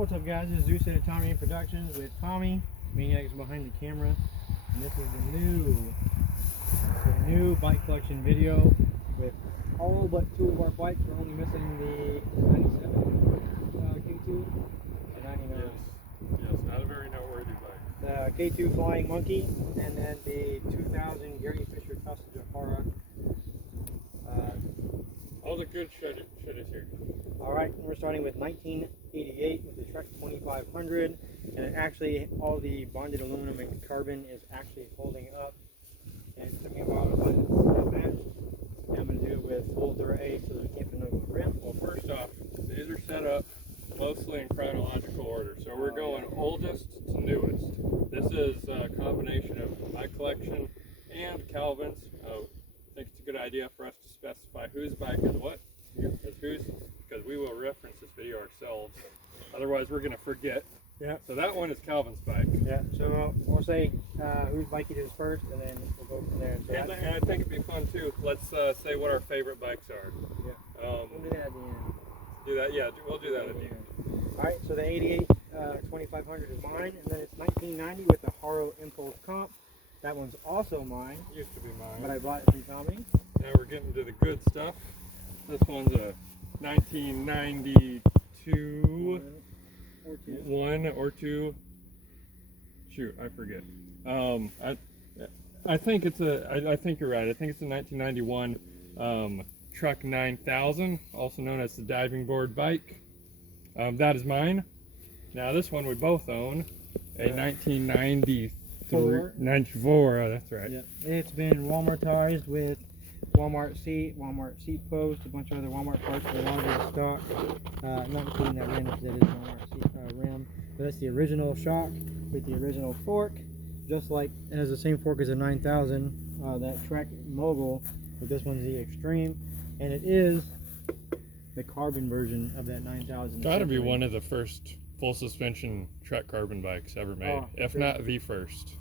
What's up, guys? This is Zeus at Tommy Productions with Tommy. Maniac's behind the camera, and this is the new bike collection video with all but two of our bikes. We're only missing the 97 K2 and 99. Yes, not a very noteworthy bike. The K2 Flying Monkey, and then the 2000 Gary Fisher Tusk Jafara. All the good shit is here. Alright, we're starting with 1988 with the Trek 2500, and it actually, all the bonded aluminum and carbon is actually holding up, and it took me a while to put it matched. And I'm going to do it with full Dura A so that we can't put no rim. Well, first off, these are set up mostly in chronological order, so we're going oldest to newest. This is a combination of my collection and Calvin's. I think it's a good idea for us to specify whose bike is what. Is whose, because we will reference this video ourselves. Otherwise, we're going to forget. Yeah. So that one is Calvin's bike. Yeah. So we'll say whose bike it is first, and then we'll go from there. So And I think it'd be fun too. Let's say what our favorite bikes are. Yeah. We'll do that at the end. Do that. Yeah, we'll do that at the end. All right. So the 88 2500 is mine, and then it's 1990 with the Haro Impulse Comp. That one's also mine. Used to be mine. But I bought it from Tommy. Now we're getting to the good stuff. This one's a 1992 one or two. Shoot, I forget. I think it's I think you're right. I think it's a 1991 Truck 9000, also known as the diving board bike. That is mine. Now this one we both own, a 1994. That's right. Yep. It's been Walmartized with Walmart seat post, a bunch of other Walmart parts that are already in stock. Not including that rim, because that is Walmart seat rim. But that's the original shock with the original fork, just like it has the same fork as a 9000, that Trek Mogul, but this one's the Extreme, and it is the carbon version of that 9000. Got to be one of the first full suspension Trek carbon bikes ever made, if not the first.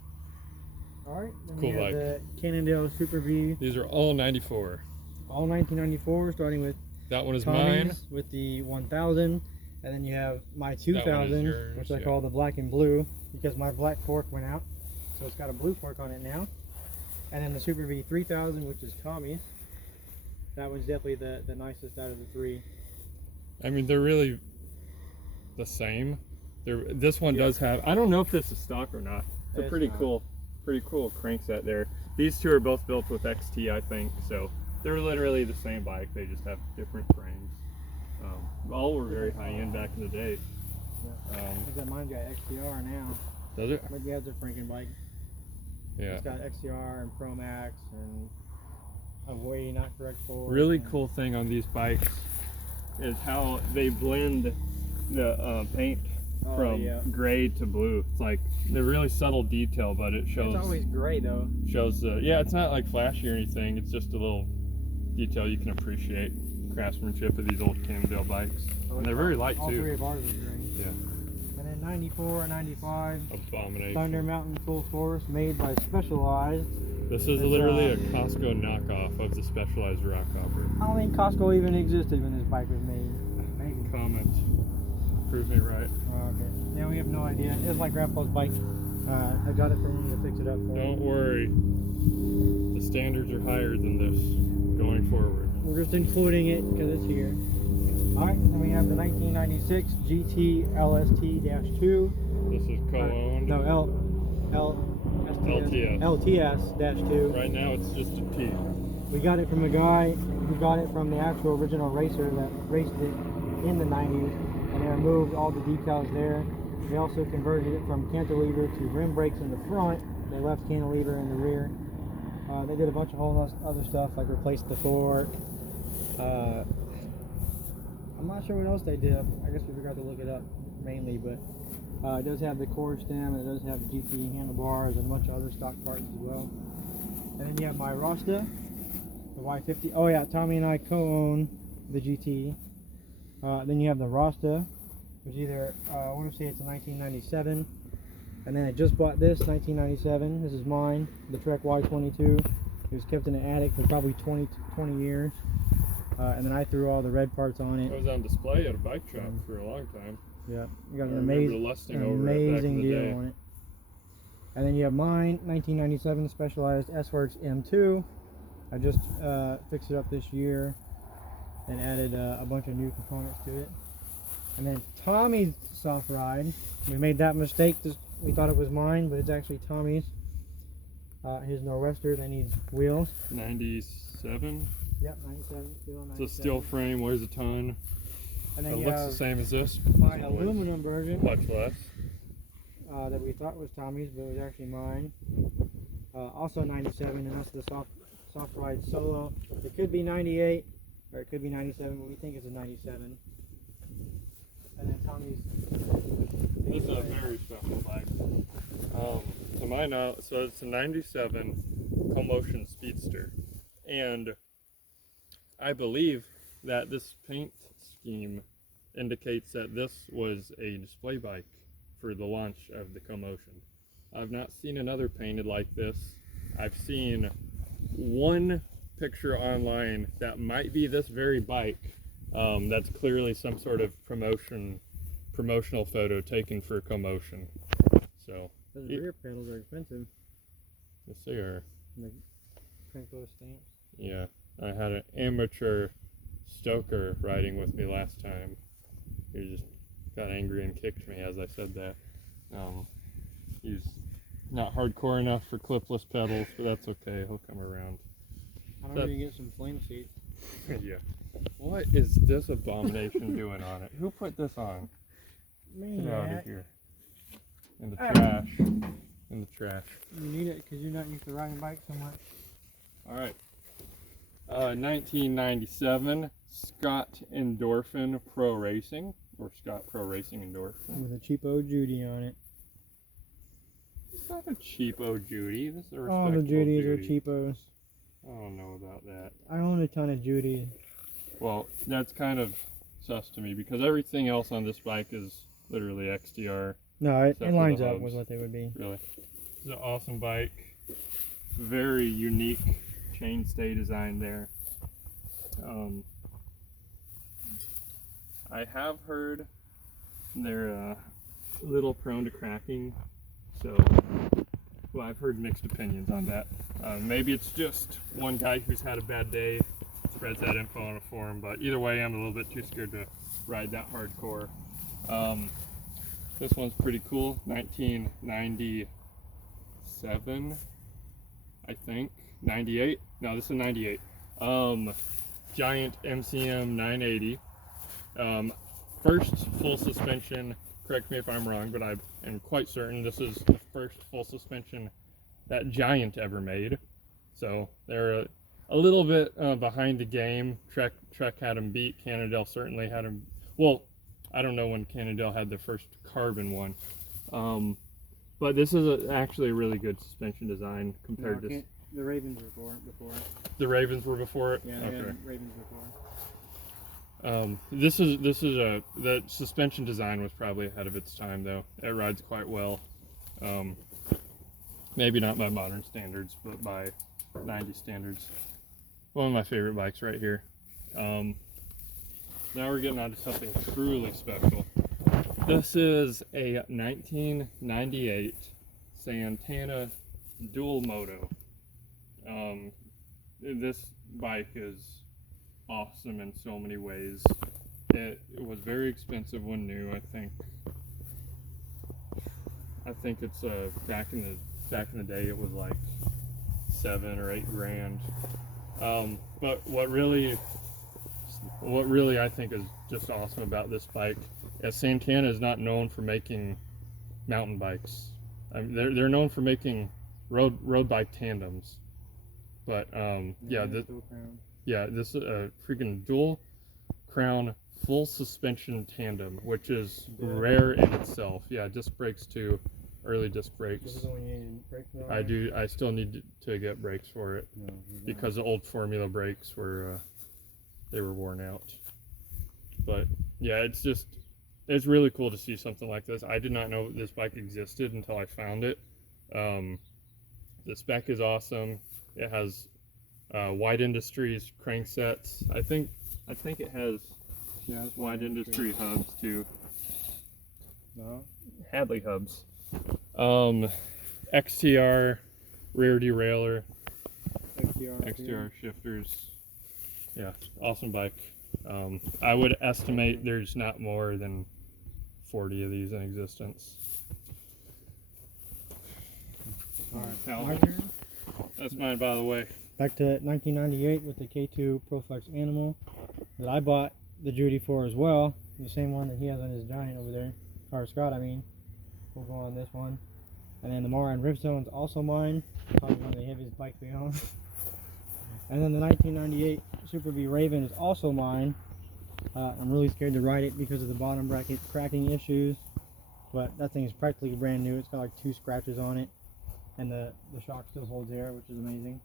Alright, then cool we have bike. the Cannondale Super V. These are all 94. All 1994, starting with that one is Tommy's mine. With the 1000, and then you have my 2000, yours, which I call the black and blue because my black fork went out, so it's got a blue fork on it now. And then the Super V 3000, which is Tommy's. That one's definitely the nicest out of the three. I mean, they're really the same. This one does have, I don't know if this is stock or not. It's a pretty cool crankset there. These two are both built with XT, I think, so they're literally the same bike. They just have different frames. All were very high end back in the day. Yeah. Mine's got XTR now. Does it? But yeah, it's a Franken bike. Yeah. It's got XTR and Pro Max and a way not correct forward. Really cool thing on these bikes is how they blend the paint from gray to blue. It's like the really subtle detail, but it shows. It's always gray though. Shows yeah, it's not like flashy or anything. It's just a little detail you can appreciate. Craftsmanship of these old Cannondale bikes, and they're very light all too. All three of ours are gray. Yeah. And then 94 and 95. Abomination. Thunder Mountain Full Force, made by Specialized. This is literally a Costco knockoff of the Specialized rock hopper. I don't think Costco even existed when this bike was made. Maybe. Comment. Prove me right. Okay. Yeah, we have no idea. It was my grandpa's bike. I got it from him to fix it up for him. Don't worry. The standards are higher than this going forward. We're just including it because it's here. Alright, then we have the 1996 GT LST-2. This is co-owned. No, LTS-2. Right now it's just a T. We got it from a guy who got it from the actual original racer that raced it in the 90s, and they removed all the details there. They also converted it from cantilever to rim brakes in the front. They left cantilever in the rear. They did a bunch of whole other stuff, like replaced the fork. I'm not sure what else they did. I guess we forgot to look it up mainly, but it does have the core stem, it does have GT handlebars and a bunch of other stock parts as well. And then you have my Rasta, the Y50. Oh yeah, Tommy and I co-own the GT. Then you have the Rasta, which either, I want to say it's a 1997. And then I just bought this, 1997. This is mine, the Trek Y22. It was kept in the attic for probably 20 years. And then I threw all the red parts on It it. was on display at a bike shop for a long time. Yeah, you got I an remember lusting over it back in amazing the deal day. on it. And then you have mine, 1997 Specialized S-Works M2. I just fixed it up this year and added a bunch of new components to it. And then Tommy's soft ride. We made that mistake. We thought it was mine, but it's actually Tommy's. His Nor'Wester that needs wheels. 97. Yep, 97. It's a steel frame, weighs a ton. And then It you looks have the same as this. my This one weighs aluminum version much less. that we thought was Tommy's, but it was actually mine. Also 97, and that's the soft ride solo. It could be 98 or it could be 97, but we think it's a 97. And then Tommy's. This is a very special bike. To my knowledge, so it's a 97 Commotion Speedster, and I believe that this paint scheme indicates that this was a display bike for the launch of the Commotion. I've not seen another painted like this. I've seen one picture online that might be this very bike. That's clearly some sort of promotional photo taken for Commotion. So Those rear panels are expensive. yes, they are. The Crankbow stamps. Yeah, I had an amateur stoker riding with me last time. He just got angry and kicked me as I said that. He's not hardcore enough for clipless pedals, but that's okay. He'll come around. I'm ready to get some flame seats. Yeah. What is this abomination doing on it? Who put this on? Man, Get out of here. In the trash. In the trash. you need it because you're not used to riding bikes so much. Alright. 1997 Scott Endorphin Pro Racing, or Scott Pro Racing Endorphin. With a cheapo Judy on it. It's not a cheapo Judy. This is a All respectable the Judies Judy. are cheapos. I don't know about that. I own a ton of Judies. Well, that's kind of sus to me because everything else on this bike is literally XDR. No, it Except for lines the up hubs. with what they would be. Really. It's an awesome bike. Very unique chainstay design there. I have heard they're a little prone to cracking, so well, I've heard mixed opinions on that. Maybe it's just one guy who's had a bad day spreads that info on a forum, but either way, I'm a little bit too scared to ride that hardcore. This one's pretty cool. 1997, I think. 98? No, this is 98. Giant MCM 980. First full suspension, correct me if I'm wrong, but I am quite certain this is the first full suspension that Giant ever made. So they're a little bit behind the game. Trek had them beat. Cannondale certainly had them. Well, I don't know when Cannondale had their first carbon one. But this is actually a really good suspension design compared to... The Ravens were before. The Ravens were before it? Yeah, they had Ravens before. The suspension design was probably ahead of its time though. It rides quite well. Maybe not by modern standards, but by 90 standards. One of my favorite bikes right here. Now we're getting on to something truly special. This is a 1998 Santana Dual Moto. This bike is awesome in so many ways. It was very expensive when new. I think it's back in the day it was like 7 or 8 grand. But what really I think is just awesome about this bike is Santana is not known for making mountain bikes. I mean, they're known for making road bike tandems. But this is a freaking dual crown full suspension tandem, which is rare in itself. Yeah, disc brakes too, early disc brakes. This is the one you need brakes for? I still need to get brakes for it because the old formula brakes were they were worn out. But yeah, it's really cool to see something like this. I did not know this bike existed until I found it. The spec is awesome. It has White Industries cranksets. I think I think it has Yeah, that's wide industry hubs too. No. Hadley hubs. XTR rear derailleur, XTR shifters. Yeah, awesome bike. I would estimate there's not more than 40 of these in existence. Alright, That's mine, by the way. back to 1998 with the K2 Proflex Animal that I bought the Judy for as well. The same one that he has on his Giant over there. Or Scott, I mean. We'll go on this one. And then the Moran Rift Zone's also mine. Probably one of the heaviest bikes we own. And then the 1998 Super V Raven is also mine. I'm really scared to ride it because of the bottom bracket cracking issues. But that thing is practically brand new. It's got like 2 scratches on it. And the shock still holds air, which is amazing.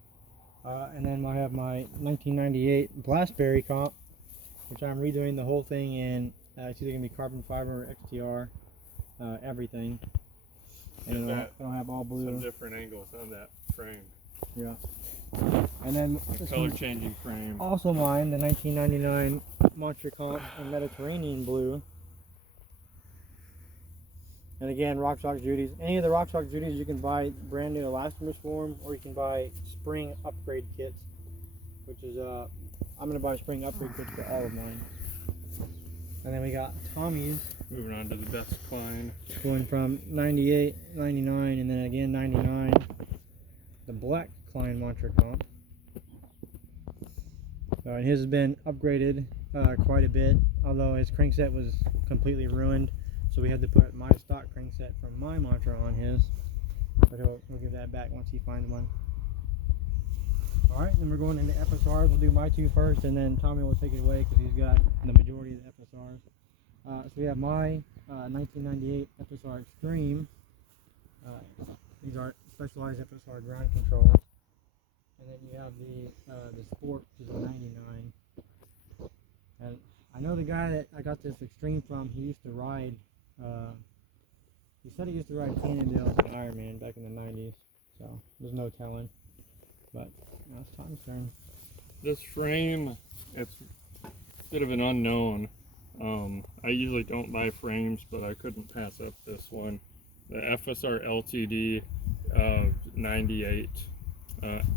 And then I have my 1998 Blastberry comp, which I'm redoing the whole thing in. It's either going to be carbon fiber or XTR, everything. And I don't have all blue. Some different angles on that frame. Yeah. And then Color changing frame. also mine, the 1999 Monster Comp in Mediterranean blue. And again, RockShox Judies. Any of the RockShox Judies you can buy brand new elastomers for them, or you can buy spring upgrade kits, which is I'm gonna buy spring upgrade kits for all of mine. And then we got Tommy's. Moving on to the best Klein. Going from 98, 99, and then again 99. The black Klein Monster Comp. And his has been upgraded quite a bit, although his crankset was completely ruined. So we had to put my stock crankset from my Mantra on his. But he'll give that back once he finds one. Alright, then we're going into FSRs. We'll do my 2 first, and then Tommy will take it away because he's got the majority of the FSRs. So we have my 1998 FSR Extreme. These are specialized FSR ground controls. And then you have the Sport, which is a 99. And I know the guy that I got this Extreme from, he used to ride, he said he used to ride Cannondales and Ironman back in the 90s. So there's no telling. But now it's Tom's turn. This frame, it's a bit of an unknown. I usually don't buy frames, but I couldn't pass up this one. The FSR LTD 98.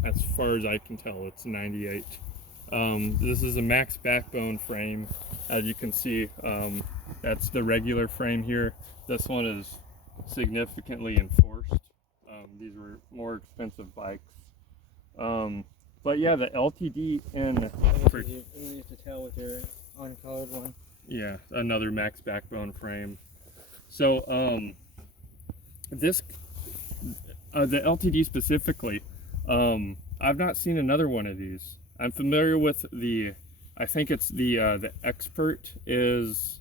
As far as I can tell, it's 98. This is a max backbone frame. As you can see, that's the regular frame here. This one is significantly enforced. These were more expensive bikes. But yeah, the LTD and easy to tell with your uncolored one. Yeah, another max backbone frame. So this the LTD specifically, I've not seen another one of these. I'm familiar with the, I think it's the Expert is,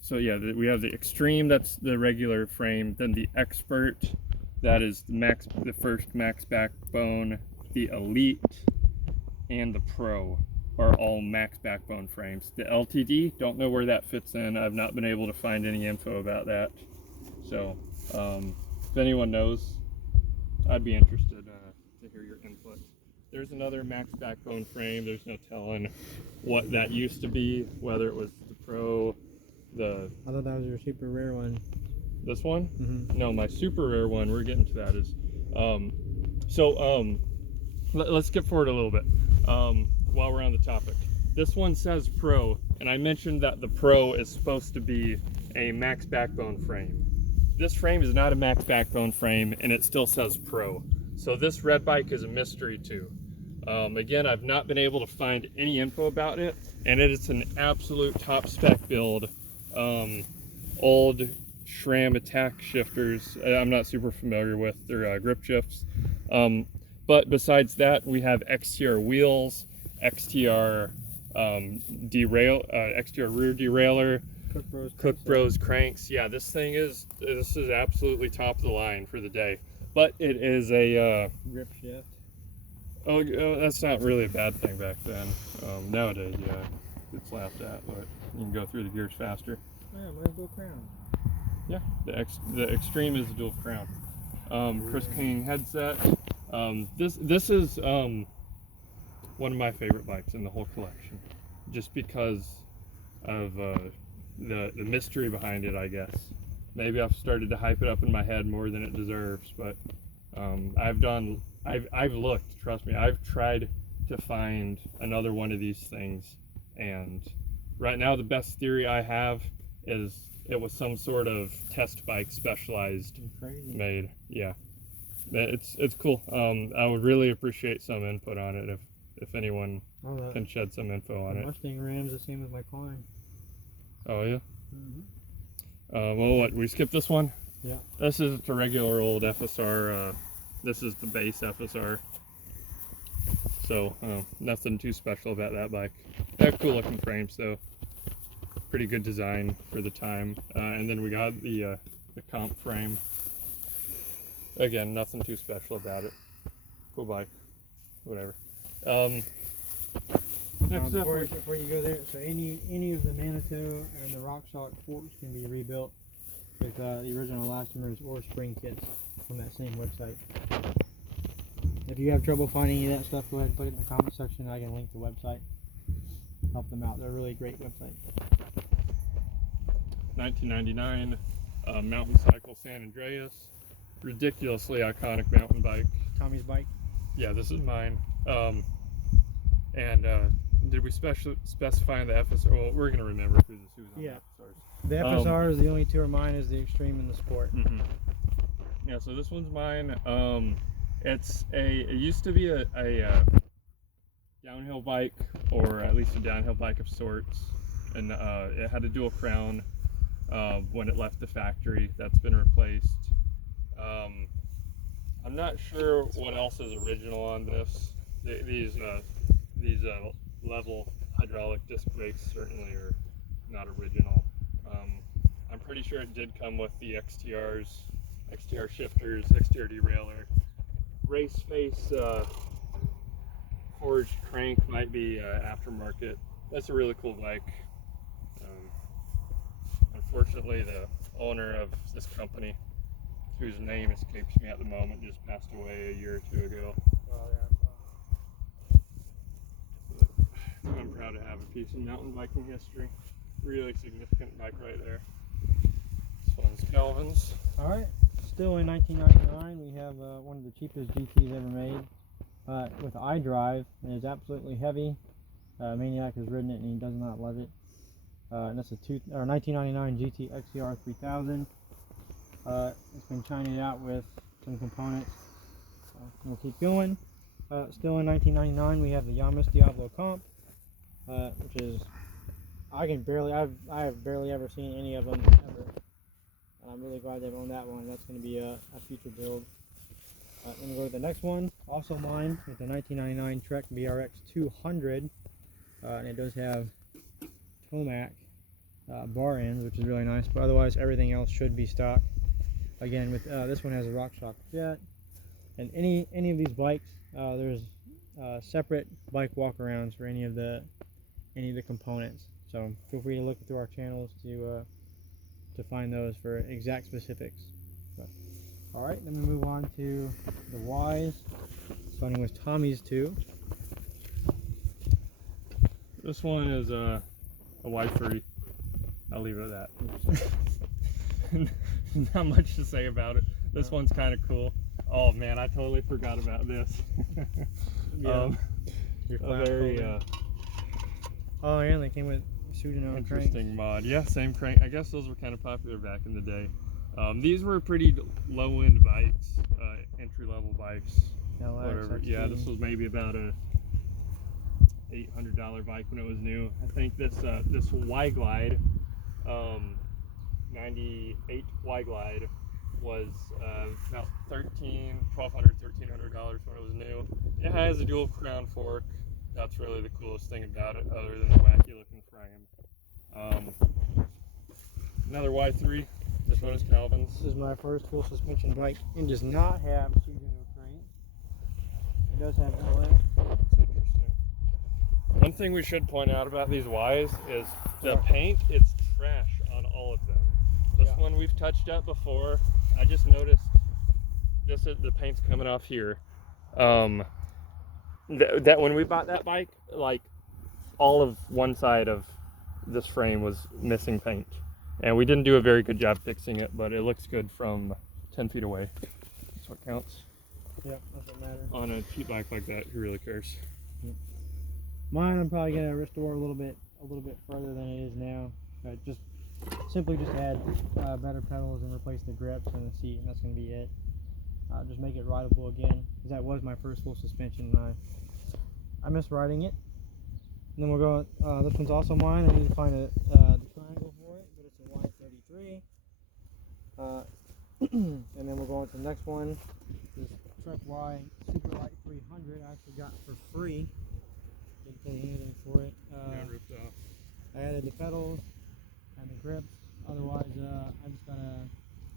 so yeah, we have the Extreme, that's the regular frame, then the Expert, that is the first max backbone, the Elite, and the Pro are all max backbone frames. The LTD, don't know where that fits in. I've not been able to find any info about that. So if anyone knows, I'd be interested to hear your input. There's another max backbone frame. There's no telling what that used to be, whether it was the Pro, I thought that was your super rare one. This one? Mm-hmm. No, my super rare one, we're getting to that, is, let's skip forward a little bit while we're on the topic. This one says Pro, and I mentioned that the Pro is supposed to be a max backbone frame. This frame is not a max backbone frame, and it still says Pro. So this red bike is a mystery too. Again, I've not been able to find any info about it, and it is an absolute top spec build. Old SRAM attack shifters, I'm not super familiar with their grip shifts. But besides that, we have XTR wheels, XTR XTR rear derailleur, Cook Bros cranks. Yeah, this is absolutely top of the line for the day. But it is a grip shift. Oh, that's not really a bad thing back then. Nowadays, yeah, it's laughed at, but you can go through the gears faster. Yeah, mine's dual crown. Yeah, the Extreme is a dual crown. Chris King headset. This is one of my favorite bikes in the whole collection. just because of the mystery behind it, I guess. Maybe I've started to hype it up in my head more than it deserves, but I've looked, trust me, I've tried to find another one of these things, and right now the best theory I have is it was some sort of test bike specialized made. Yeah, it's cool. I would really appreciate some input on it if anyone can shed some info on it. Mustang Ram's the same as my Klein. Oh yeah. Mm-hmm. Well, what, we skip this one? Yeah. This is the regular old FSR. This is the base FSR. So nothing too special about that bike. They have cool looking frames though. Pretty good design for the time. And then we got the comp frame. Again, nothing too special about it. Cool bike. Whatever. Next up, before you go there, so any of the Manitou and the RockShox forks can be rebuilt with the original elastomers or spring kits from that same website. If you have trouble finding any of that stuff, go ahead and put it in the comment section. I can link the website. Help them out. They're a really great website. 1999 Mountain Cycle San Andreas. Ridiculously iconic mountain bike. Tommy's bike? Yeah, this is mine. Did we specify in the FSR? Well, we're going to remember who's on the FSRs. The FSRs, the only two are mine, is the Extreme and the Sport. Mm-hmm. Yeah, so this one's mine. It used to be a downhill bike, or at least a downhill bike of sorts, and it had a dual crown when it left the factory. That's been replaced. I'm not sure what else is original on this. These level hydraulic disc brakes certainly are not original. I'm pretty sure it did come with the XTR shifters, XTR derailleur. Race face forged crank might be aftermarket. That's a really cool bike. Unfortunately, the owner of this company, whose name escapes me at the moment, just passed away a year or two ago. I'm proud to have a piece of mountain biking history. Really significant bike right there. This one's Calvin's. Alright, still in 1999, we have one of the cheapest GTs ever made with iDrive, and it's absolutely heavy. Maniac has ridden it and he does not love it. And that's a 1999 GT XCR 3000. It's been shinied out with some components. So we'll keep going. Still in 1999, we have the Yamas Diablo Comp, which is I have barely ever seen any of them ever. And I'm really glad they've owned that one. That's going to be a future build. Then we go to the next one, also mine, with the 1999 Trek BRX 200, and it does have Tomac bar ends, which is really nice. But otherwise, everything else should be stock. Again, with this one has a RockShox jet, and any of these bikes, there's separate bike walkarounds for any of the components. So feel free to look through our channels to find those for exact specifics. All right, then we move on to the Ys, starting with Tommy's 2. This one is a Y3. I'll leave it at that. Not much to say about it. This one's kind of cool. Oh man, I totally forgot about this. Yeah. A very oh yeah, they came with Sudano interesting cranks. mod. Yeah, same crank. I guess those were kind of popular back in the day. These were pretty low-end bikes, entry-level bikes. Whatever. Yeah, this was maybe about a $800 bike when it was new. I think this Y Glide, 98 Y Glide, was about $1,200, $1,300 when it was new. It has a dual crown fork. That's really the coolest thing about it, other than the wacky looking frame. Another Y3. This one is Calvin's. This is my first full suspension bike. It does not have Sudano cranks. It does have LS. That's interesting. One thing we should point out about these Ys is the paint. It's trash on all of them. This one we've touched up before. I just noticed the paint's coming off here. That when we bought that bike, like all of one side of this frame was missing paint. And we didn't do a very good job fixing it, but it looks good from 10 feet away. That's what counts. Yep, that's what matters. On a cheap bike like that, who really cares? Yep. Mine, I'm probably gonna restore a little bit further than it is now. Just simply add better pedals and replace the grips and the seat, and that's gonna be it. Just make it rideable again, because that was my first full suspension, and I miss riding it. And then we'll go. This one's also mine. I need to find the triangle for it, but it's a Y33. And then we'll go on to the next one. This Trek Y Super Light 300 I actually got for free. Didn't pay anything for it. Ripped off. I added the pedals and the grips. Otherwise, I just gotta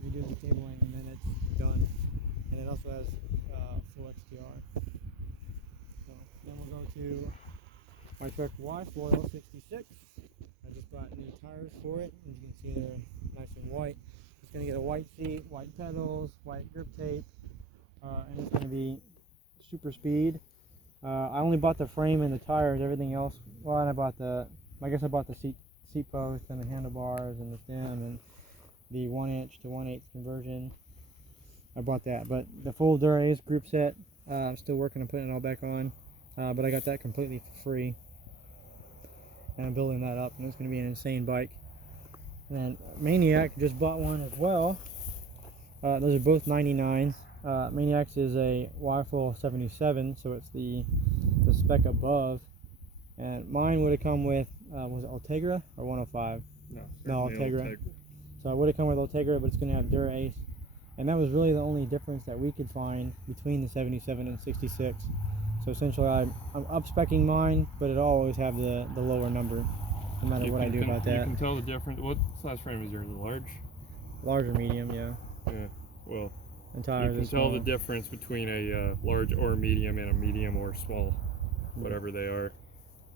redo the cabling and then it's done. And it also has full XTR. So then we'll go to my Trek Y Foil 66. I just bought new tires for it. As you can see, they're nice and white. It's going to get a white seat, white pedals, white grip tape, and it's going to be super speed. I only bought the frame and the tires. Everything else, well, and I bought the seat post and the handlebars and the stem and the 1" to 1/8 conversion. I bought that, but the full Dura-Ace group set, I'm still working on putting it all back on, but I got that completely for free, and I'm building that up, and it's going to be an insane bike. And Maniac just bought one as well. Those are both 99s. Maniac's is a Y-Full 77, so it's the spec above, and mine would have come with was it Ultegra or 105? No, Ultegra. So I would have come with Ultegra, but it's going to have Dura-Ace. And that was really the only difference that we could find between the 77 and 66. So essentially I'm up-speccing mine, but it'll always have the lower number, no matter what I do about that. You can tell the difference. What size frame is yours? Large? Large or medium, yeah. Yeah, well, and tires you can tell the difference between a large or medium and a medium or small, whatever they are.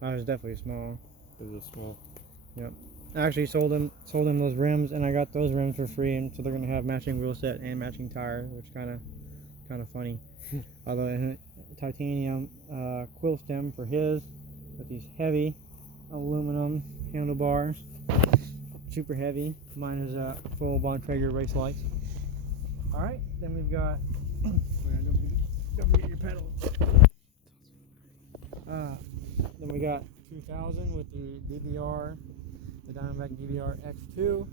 Mine was definitely small. Is it small? Yep. I actually sold them those rims, and I got those rims for free, and so they're gonna have matching wheel set and matching tires, which kind of funny. Although titanium quill stem for his, with these heavy aluminum handlebars, super heavy. Mine is a full Bontrager race lights. All right, then we've got. Don't forget your pedals. Then we got 2000 with the DBR. The Diamondback DBR X2,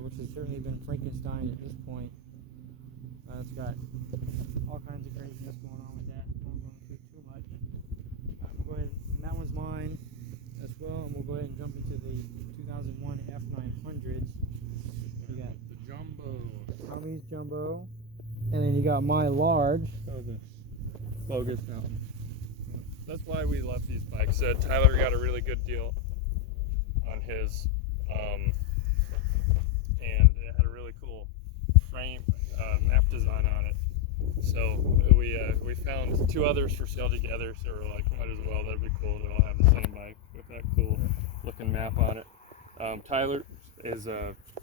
which has certainly been Frankenstein at this point. It's got all kinds of craziness going on with that. I won't go into too much. We'll go ahead, and that one's mine as well, and we'll go ahead and jump into the 2001 F900s. You got the Jumbo. Tommy's Jumbo, and then you got my large. Oh, this bogus mountain. That's why we love these bikes. Tyler got a really good deal on his, and it had a really cool frame, map design on it. So we found two others for sale together, so we're like, might as well, that'd be cool to all have the same bike with that cool looking map on it. Tyler is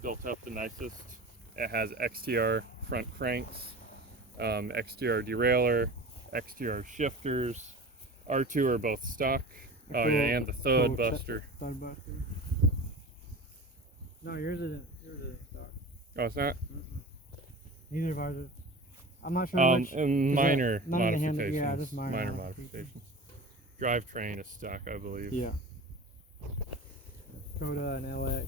built up the nicest. It has XTR front cranks, XTR derailleur, XTR shifters. R2 are both stock. Oh yeah, and the Thud Buster. Thud Buster. No, yours isn't stock. Oh, it's not? Neither of ours is. I'm not sure which. Minor modifications. Yeah, just minor modifications. Drivetrain is stock, I believe. Yeah. Coda and LX.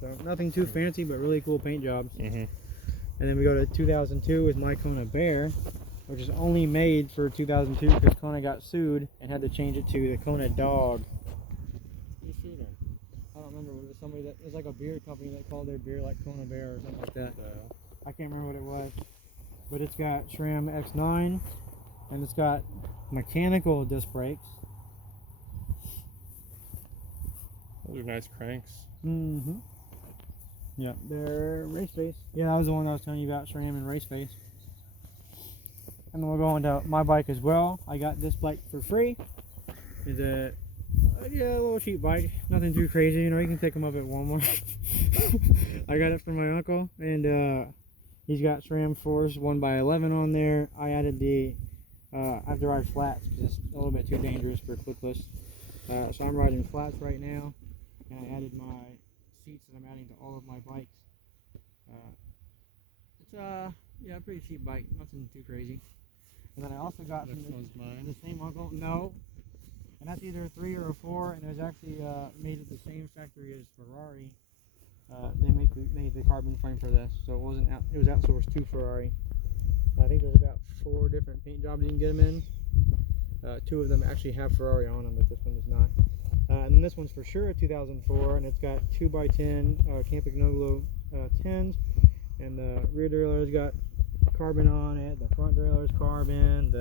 So nothing too fancy, but really cool paint jobs. And then we go to 2002 with my Kona Bear, which is only made for 2002 because Kona got sued and had to change it to the Kona Dog. You see that? I don't remember. It was somebody that was like a beer company that called their beer like Kona Bear or something like that. I can't remember what it was. But it's got SRAM X9 and it's got mechanical disc brakes. Those are nice cranks. Yeah, they're race face. Yeah, that was the one I was telling you about, SRAM and race face. And then we'll go on to my bike as well. I got this bike for free. It's a little cheap bike. Nothing too crazy, you know, you can pick them up at Walmart. I got it from my uncle, and he's got SRAM Force 1x11 on there. I added the after-ride flats because it's a little bit too dangerous for clipless. So I'm riding flats right now, and I added my seats that I'm adding to all of my bikes. It's yeah, a pretty cheap bike, nothing too crazy. And then I also got This one's mine. the same uncle. No, and that's either a 3 or a 4, and it was actually made at the same factory as Ferrari. They made the carbon frame for this, so it was outsourced to Ferrari. I think there's about 4 different paint jobs you can get them in. 2 of them actually have Ferrari on them, but this one does not. And then this one's for sure a 2004, and it's got 2x10 Campagnolo 10s, and the rear derailleur's got carbon on it. The front derailleur's carbon.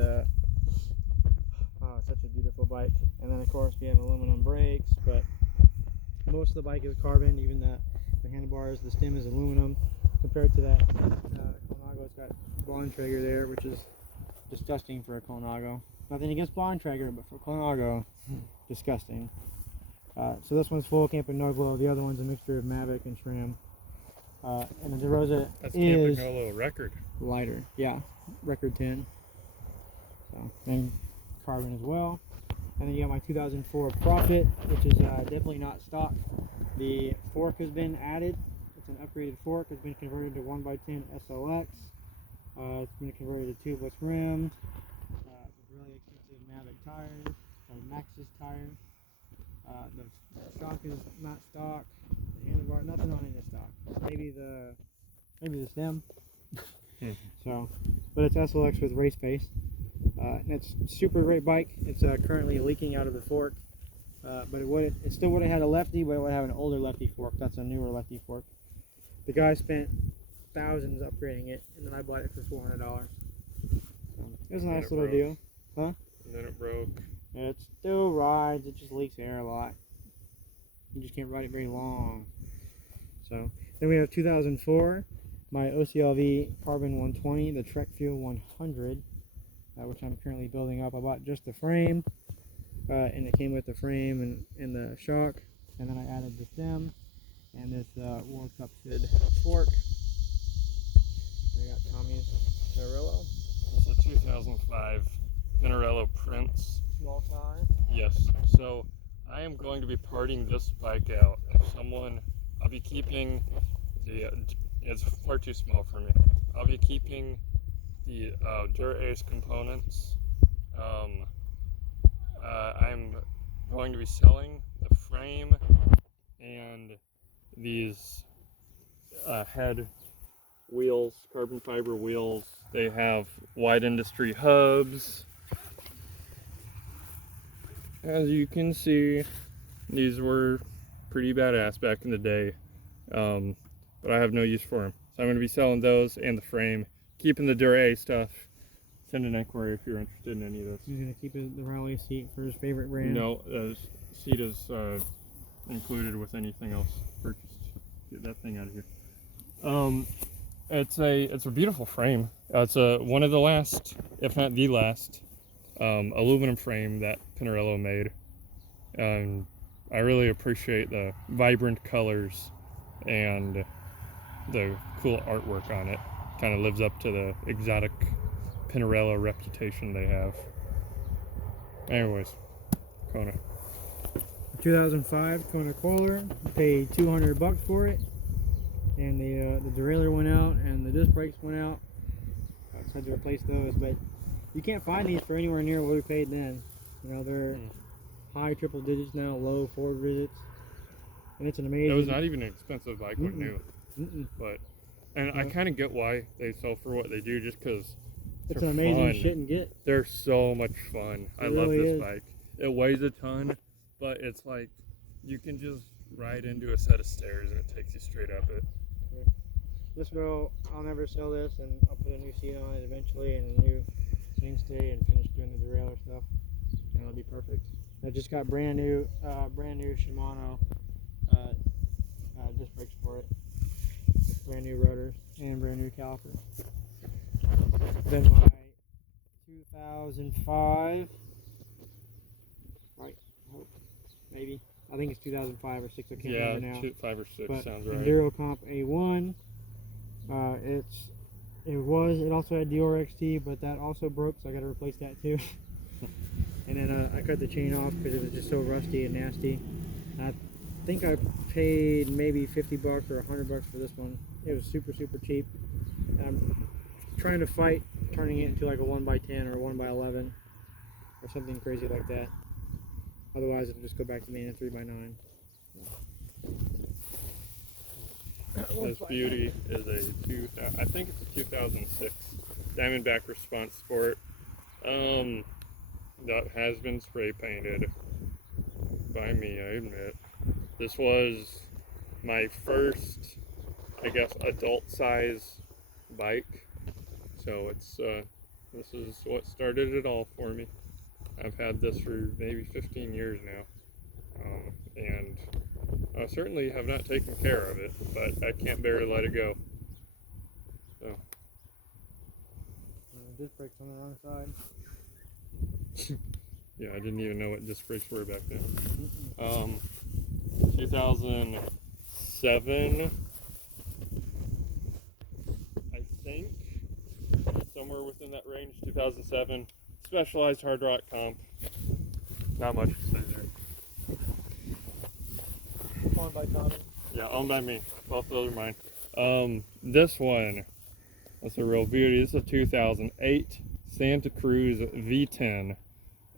Oh, it's such a beautiful bike. And then of course we have aluminum brakes, but most of the bike is carbon. Even the handlebars, the stem is aluminum. Compared to that Colnago, it's got Bontrager there, which is disgusting for a Colnago. Nothing against Bontrager, but for Colnago, disgusting. So this one's full Campagnolo. The other one's a mixture of Mavic and SRAM. And the DeRosa That's is Campagnolo record. lighter. Yeah, record 10. So, and carbon as well. And then you got my 2004 Profit, which is definitely not stock. The fork has been added. It's an upgraded fork. It's been converted to 1x10 SLX. It's been converted to tubeless rims. With really expensive Mavic tires, or Maxxis tires. The shock is not stock. The handlebar, nothing on it is stock. Maybe the stem. So, but it's SLX with race face. And it's a super great bike. It's currently leaking out of the fork. But it still would have had a lefty, but it would have an older lefty fork. That's a newer lefty fork. The guy spent thousands upgrading it, and then I bought it for $400. So it was a nice little deal. Huh? And then it broke. And it still rides, it just leaks air a lot. You just can't ride it very long. So then we have 2004, my OCLV Carbon 120, the Trek Fuel 100, which I'm currently building up. I bought just the frame, and it came with the frame and the shock, and then I added the stem and this World Cup Sid fork. I got Tommy's Pinarello. It's a 2005 Pinarello Prince. Small tire. Yes, so I am going to be parting this bike out. I'll be keeping it's far too small for me. I'll be keeping the Dura-Ace components. I'm going to be selling the frame and these head wheels, carbon fiber wheels. They have wide industry hubs. As you can see, these were pretty badass back in the day, but I have no use for them. So I'm going to be selling those and the frame, keeping the Dura-Ace stuff. Send an inquiry if you're interested in any of those. He's going to keep the rally seat for his favorite brand. No, seat is included with anything else purchased. Get that thing out of here. It's a beautiful frame. It's one of the last, if not the last, aluminum frame that Pinarello made. I really appreciate the vibrant colors and the cool artwork on it. Kind of lives up to the exotic Pinarello reputation they have. Anyways, Kona. 2005 Kona Kohler. Paid $200 for it, and the derailleur went out and the disc brakes went out. I just had to replace those, but you can't find these for anywhere near what we paid then. You know, they're high triple digits now, low 4 digits, and it's an amazing. It was not even an expensive bike when new, but I kind of get why they sell for what they do, just because it's an amazing shit and get. They're so much fun. I love this bike. It weighs a ton, but it's like you can just ride into a set of stairs and it takes you straight up it. Yeah. This will, I'll never sell this, and I'll put a new seat on it eventually and a new mainstay and finish doing the derailleur stuff, and it'll be perfect. I just got brand new Shimano disc brakes for it, with brand new rotors and brand new calipers. Then my 2005, right? Maybe. I think it's 2005 or 6. I can't remember now. Yeah, 5 or 6 but sounds right. Enduro Comp A1. It also had Dior XT, but that also broke, so I got to replace that too. And then I cut the chain off because it was just so rusty and nasty. I think I paid maybe 50 bucks or 100 bucks for this one. It was super cheap. I'm trying to fight turning it into like a 1x10 or 1x11 or something crazy like that. Otherwise it'll just go back to being a 3x9. This beauty is I think it's a 2006 Diamondback Response Sport. That has been spray painted by me, I admit. This was my first, I guess, adult size bike. So it's this is what started it all for me. I've had this for maybe 15 years now, and I certainly have not taken care of it, but I can't bear to let it go. So. Disc brakes on the wrong side. Yeah, I didn't even know what disc brakes were back then. 2007, I think, somewhere within that range. 2007, Specialized Hard Rock Comp. Not much to say there. Owned by Tommy. Yeah, owned by me. Both of those are mine. This one, that's a real beauty. This is a 2008 Santa Cruz V10,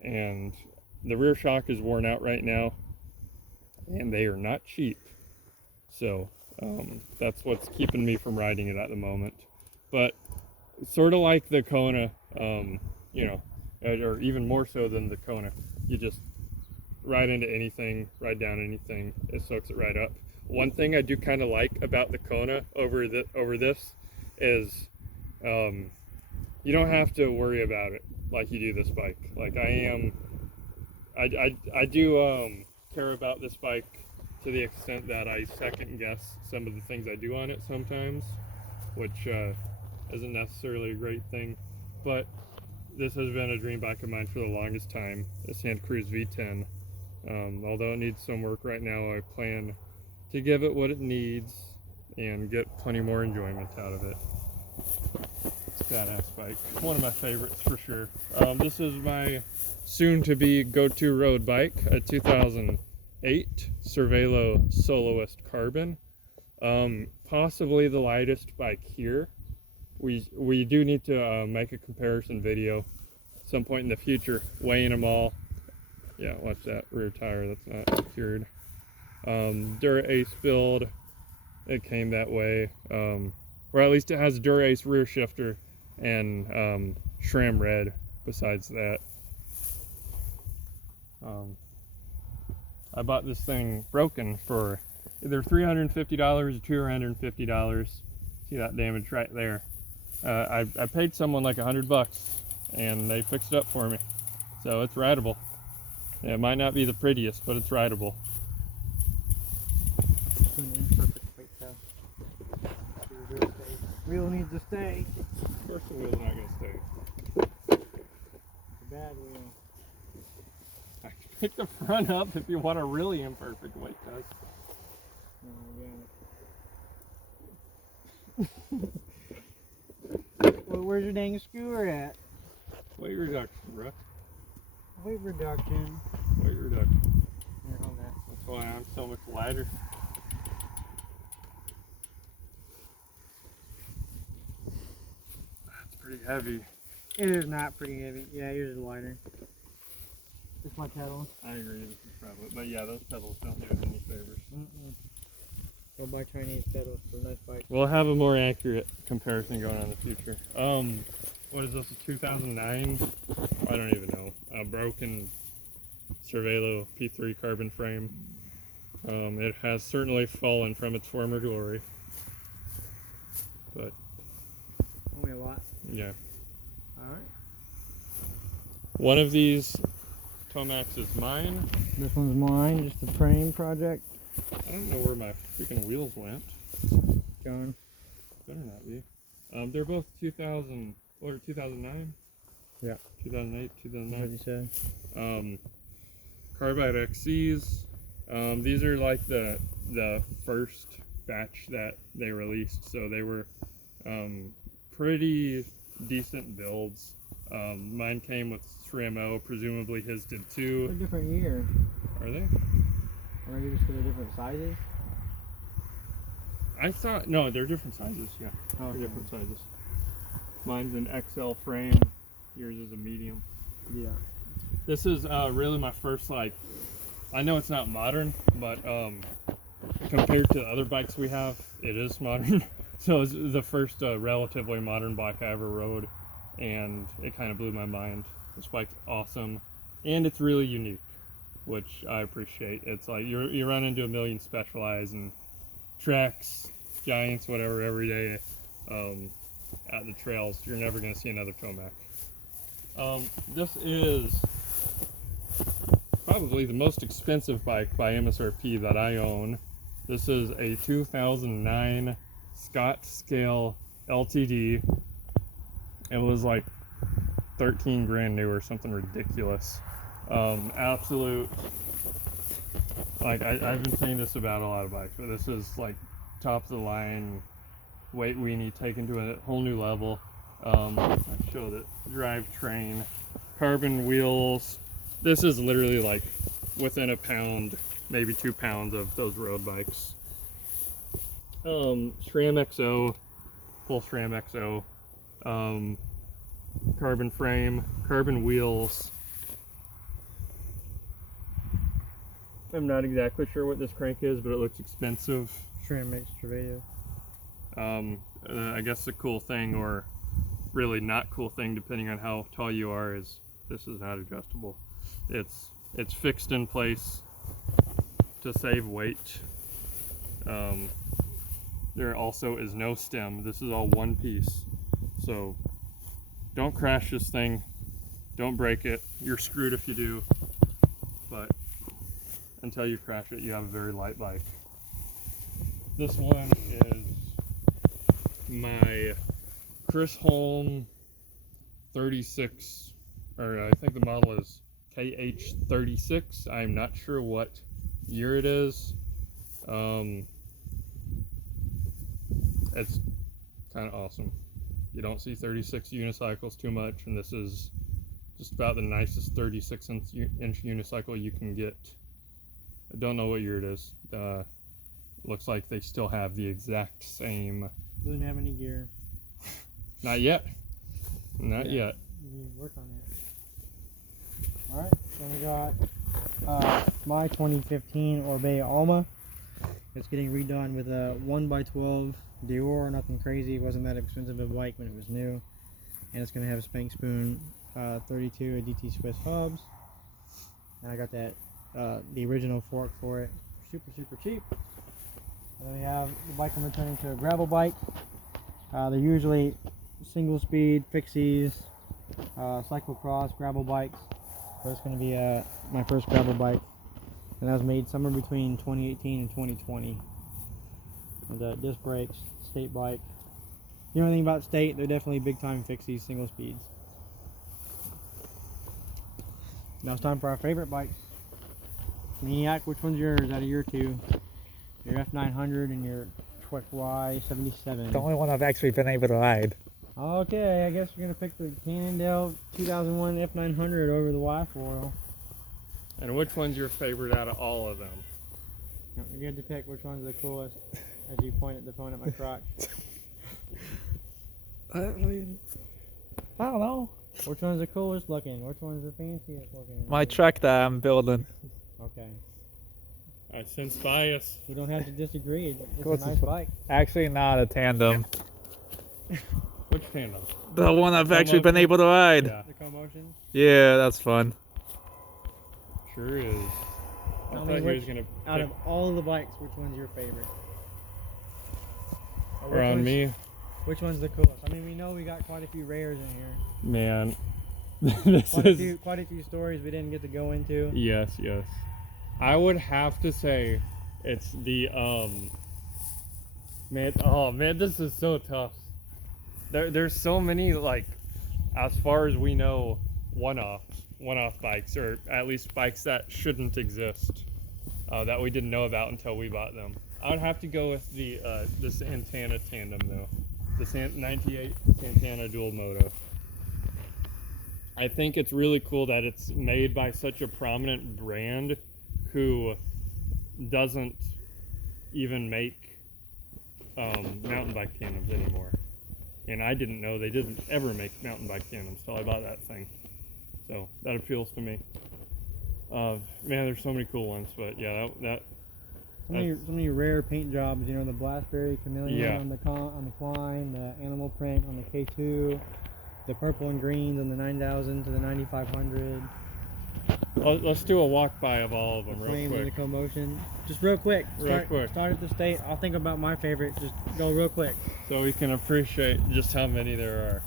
and the rear shock is worn out right now, and they are not cheap. So that's what's keeping me from riding it at the moment. But sort of like the Kona, you know, or even more so than the Kona, you just ride into anything, ride down anything, it soaks it right up. One thing I do kind of like about the Kona over this is you don't have to worry about it like you do this bike. Like I do care about this bike to the extent that I second guess some of the things I do on it sometimes, which isn't necessarily a great thing. But this has been a dream bike of mine for the longest time, the Santa Cruz V10. Although it needs some work right now, I plan to give it what it needs and get plenty more enjoyment out of it. It's a badass bike. One of my favorites for sure. This is my soon-to-be go-to road bike, a 2008 Cervelo Soloist Carbon. Possibly the lightest bike here. We do need to make a comparison video at some point in the future, weighing them all. Yeah, watch that rear tire, that's not secured. Dura-Ace build, it came that way. Or at least it has Dura-Ace rear shifter and SRAM red besides that. I bought this thing broken for either $350 or $250. See that damage right there. I paid someone like $100 and they fixed it up for me. So it's rideable. Yeah, it might not be the prettiest, but it's rideable. An imperfect weight test. Wheel needs to stay. Of course the wheel's not going to stay. It's a bad wheel. I can pick the front up if you want a really imperfect weight test. Well, where's your dang screwer at? Weight reduction, bro. Weight reduction. Weight reduction. Here, hold that. That's why I'm so much lighter. That's pretty heavy. It is not pretty heavy. Yeah, yours is lighter. Just my pedals. I agree, this is probably, but yeah, those pedals don't do us any favors. Go buy Chinese pedals for a nice bike. We'll have a more accurate comparison going on in the future. What is this, a 2009? I don't even know. A broken Cervelo P3 carbon frame. It has certainly fallen from its former glory. But Only a lot. yeah. Alright. One of these Tomax is mine. This one's mine, just a frame project. I don't know where my freaking wheels went. John. Better not be. They're both 2000 or 2009. Yeah. 2008, 2009. What you said. Carbide XCs. These are like the first batch that they released, so they were pretty decent builds. Mine came with SRAM-O, presumably his did They're too. different year. Are they? Or maybe just because they're different sizes. I thought, no, they're different sizes, yeah. Oh, They're different sizes. Mine's an XL frame, yours is a medium. Yeah. This is really my first, like, I know it's not modern, but compared to other bikes we have, it is modern. So it's the first relatively modern bike I ever rode, and it kind of blew my mind. This bike's awesome, and it's really unique, which I appreciate. It's like you run into a million Specialized and tracks, Giants, whatever, every day at the trails. You're never going to see another Tomac. This is probably the most expensive bike by MSRP that I own. This is a 2009 Scott Scale LTD. It was like 13 grand new or something ridiculous. Absolute, like I've been saying this about a lot of bikes, but this is like top of the line, weight weenie taken to a whole new level. I show the drivetrain, carbon wheels. This is literally like within a pound, maybe 2 pounds of those road bikes. SRAM XO, full SRAM XO, carbon frame, carbon wheels. I'm not exactly sure what this crank is, but it looks expensive. SRAM makes Travado. I guess the cool thing, or really not cool thing, depending on how tall you are, is this is not adjustable. It's fixed in place to save weight. There also is no stem. This is all one piece. So don't crash this thing. Don't break it. You're screwed if you do. But until you crash it, you have a very light bike. This one is my Chris Holm 36, or I think the model is KH36. I'm not sure what year it is. It's kind of awesome. You don't see 36 unicycles too much, and this is just about the nicest 36-inch unicycle you can get. I don't know what year it is. Looks like they still have the exact same. Doesn't have any gear. Not yet. Not yet. We need to work on that. Alright, then we got my 2015 Orbe Alma. It's getting redone with a 1x12 Dior, nothing crazy. It wasn't that expensive of a bike when it was new. And it's going to have a Spank Spoon 32 DT Swiss hubs. And I got that the original fork for it, super cheap. And then we have the bike I'm returning to a gravel bike. They're usually single speed fixies, cyclocross gravel bikes. So it's going to be my first gravel bike, and that was made somewhere between 2018 and 2020. And disc brakes, state bike. You know anything about state? They're definitely big time fixies, single speeds. Now it's time for our favorite bikes. Maniac, which one's yours out of your two? Your F900 and your Trek Y77. The only one I've actually been able to ride. Okay, I guess we're going to pick the Cannondale 2001 F900 over the Y4. And which one's your favorite out of all of them? You get to pick which one's the coolest as you point at the phone at my crotch. I don't know. Which one's the coolest looking? Which one's the fanciest looking? My truck that I'm building. Okay. I sense bias. You don't have to disagree. It's What's a nice bike. Actually not a tandem. Which tandem? The one I've actually been able to ride. Yeah, The Commotion? Yeah, that's fun. sure is. I Tell thought me he was which, gonna out pick, of all the bikes, which one's your favorite? or on me. Which one's the coolest? I mean, we know we got quite a few rares in here. Man, this is Quite a few stories we didn't get to go into. yes. I would have to say it's the man. Oh man, this is so tough. There's so many, like, as far as we know, one-off bikes, or at least bikes that shouldn't exist, that we didn't know about until we bought them. I would have to go with the Santana tandem though, the 98 Santana dual moto. I think it's really cool that it's made by such a prominent brand who doesn't even make mountain bike tandems anymore. And I didn't know they didn't ever make mountain bike tandems till I bought that thing. So that appeals to me. Man, there's so many cool ones, but yeah, so many rare paint jobs. You know, the Blackberry Chameleon on the Klein, the animal print on the K2, the purple and greens on the 9000 to the 9500. Let's do a walk by of all of them real Flames quick. and the commotion. Just real quick. Start at the state. I'll think about my favorite. Just go real quick. So we can appreciate just how many there are.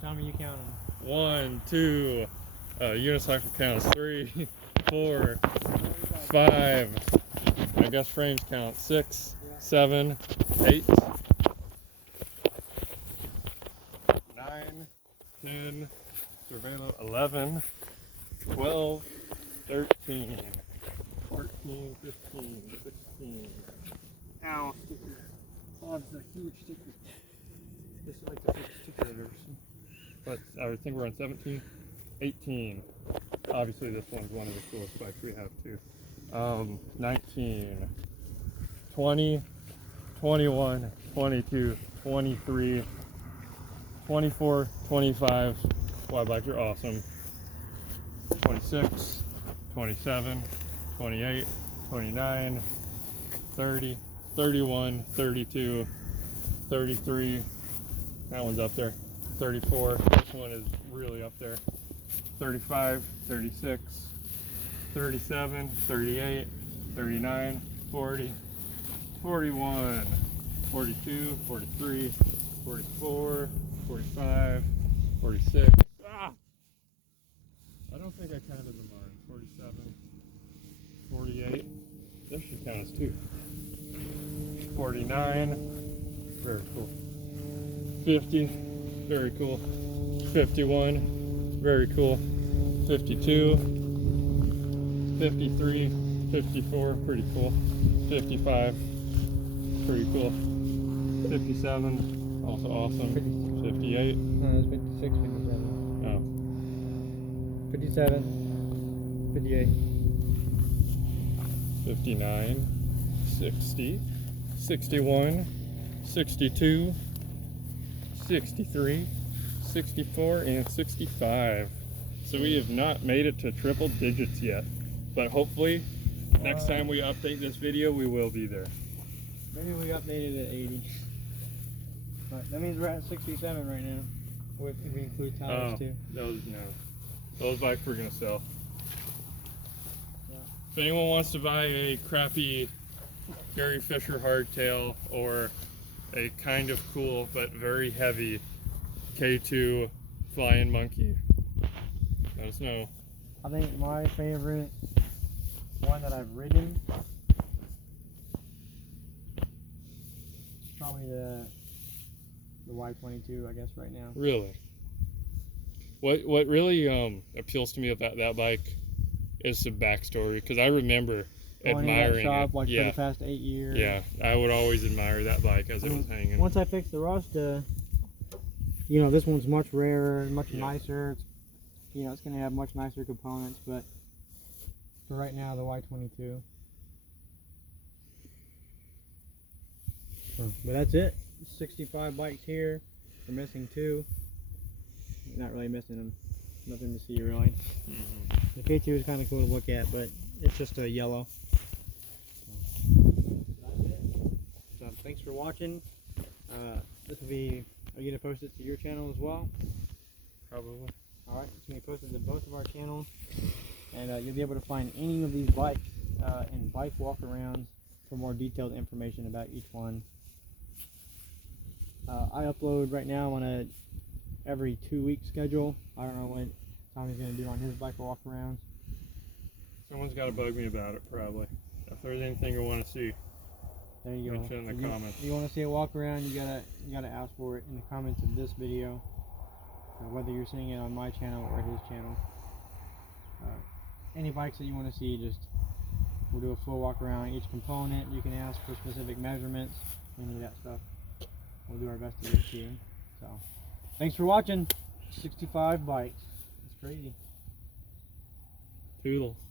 Tell me you count them. 1, 2, unicycle counts 3, 4, 5. I guess frames count 6, 7, 8, 9, 10, Cervelo 11, 12, 13, 14, 15, 16. Ow, sticker. Oh, it's a huge sticker. This is like the first sticker I've ever seen. But I think we're on 17, 18. Obviously this one's one of the coolest bikes we have too. 19, 20, 21, 22, 23, 24, 25. Y bikes are awesome. 26, 27, 28, 29, 30, 31, 32, 33. That one's up there. 34. This one is really up there. 35, 36, 37, 38, 39, 40, 41, 42, 43, 44, 45, 46. Ah! I don't think I counted them on. 47, 48. This should count as 2. 49. Very cool. 50. Very cool. 51. Very cool. 52. 53. 54. Pretty cool. 55. Pretty cool. 57. Also awesome. 58. No, it's 56, 57. Oh. 57. 58. 59. 60. 61. 62. 63, 64, and 65. So we have not made it to triple digits yet, but hopefully next time we update this video we will be there. Maybe we updated at 80. But that means we're at 67 right now. If we include tires too. Those bikes we're gonna sell. Yeah. If anyone wants to buy a crappy Gary Fisher hardtail or a kind of cool but very heavy K2 Flying Monkey, let us know. I think my favorite one that I've ridden is probably the Y22, I guess, right now. Really? What really appeals to me about that bike is the backstory, because I remember admiring shop, it. like, for the past 8 years. Yeah, I would always admire that bike as it was hanging. Once I fixed the Rasta, you know, this one's much rarer, much nicer. It's, you know, it's going to have much nicer components, but for right now, the Y22. But that's it. 65 bikes here. We're missing 2. Not really missing them. Nothing to see really. The K2 is kind of cool to look at, but it's just a yellow. So thanks for watching. This will be, are you going to post it to your channel as well? Probably. Alright, it's going to be posted to both of our channels. And you'll be able to find any of these bikes in bike walkarounds for more detailed information about each one. I upload right now on a every 2-week schedule. I don't know what Tommy's going to do on his bike walkarounds. Someone's got to bug me about it, probably. If there's anything you want to see, there you go. mention in the comments. If you want to see a walk around, you gotta ask for it in the comments of this video, whether you're seeing it on my channel or his channel. Any bikes that you want to see, we'll do a full walk around each component. You can ask for specific measurements, any of that stuff. We'll do our best to get it to you. So, thanks for watching. 65 bites. It's crazy. Toodles.